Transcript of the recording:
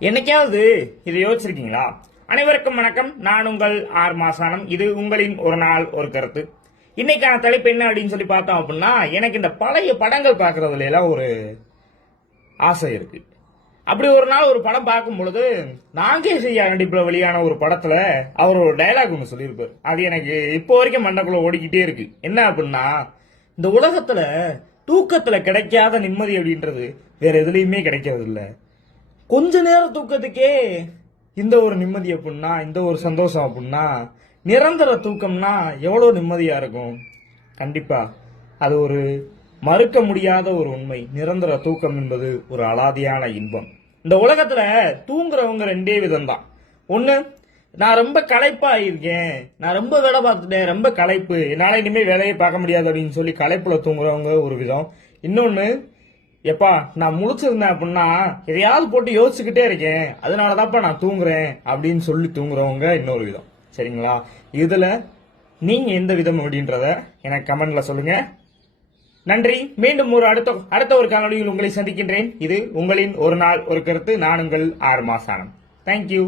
என்னைக்காவது இதை யோசிச்சிருக்கீங்களா? அனைவருக்கும் வணக்கம். நான் உங்கள் ஆர் மாசானம். இது உங்களின் ஒரு நாள் ஒரு கருத்து. இன்னைக்கான தலைப்பு என்ன அப்படின்னு சொல்லி பார்த்தோம் அப்படின்னா, எனக்கு இந்த பழைய படங்கள் பார்க்கறதுல எல்லாம் ஒரு ஆசை இருக்கு. அப்படி ஒரு நாள் ஒரு படம் பார்க்கும் பொழுது, நாகேஷ் ஐயா நடிப்புல வெளியான ஒரு படத்துல அவர் ஒரு டயலாக் ஒன்று சொல்லியிருப்பார். அது எனக்கு இப்போ வரைக்கும் மண்டக்குள்ள ஓடிக்கிட்டே இருக்கு. என்ன அப்படின்னா, இந்த உலகத்துல தூக்கத்துல கிடைக்காத நிம்மதி அப்படின்றது வேற எதுலையுமே கிடைக்கிறது இல்லை. கொஞ்ச நேரம் தூக்கத்துக்கே இந்த ஒரு நிம்மதி அப்படின்னா, இந்த ஒரு சந்தோஷம் அப்படின்னா, நிரந்தர தூக்கம்னா எவ்வளவு நிம்மதியா இருக்கும். கண்டிப்பா அது ஒரு மறுக்க முடியாத ஒரு உண்மை. நிரந்தர தூக்கம் என்பது ஒரு அலாதியான இன்பம். இந்த உலகத்துல தூங்குறவங்க ரெண்டே விதம் தான். ஒண்ணு, நான் ரொம்ப களைப்பா இருக்கேன், நான் ரொம்ப வேலை பார்த்துட்டேன், ரொம்ப களைப்பு, என்னால இனிமே வேலையை பார்க்க முடியாது அப்படின்னு சொல்லி களைப்புல தூங்குறவங்க ஒரு விதம். இன்னொன்னு, எப்பா நான் முழிச்சிருந்தேன் அப்படின்னா எதையாவது போட்டு யோசிச்சுக்கிட்டே இருக்கேன், அதனாலதான்ப்பா நான் தூங்குறேன் அப்படின்னு சொல்லி தூங்குறவங்க இன்னொரு விதம். சரிங்களா? இதுல நீங்க எந்த விதம் அப்படின்றத எனக்கு கமெண்ட்ல சொல்லுங்க. நன்றி. மீண்டும் ஒரு அடுத்த ஒரு காணொலியில் உங்களை சந்திக்கின்றேன். இது உங்களின் ஒரு நாள் ஒரு கருத்து. நான் உங்கள் ஆர் மாசானம். தேங்க்யூ.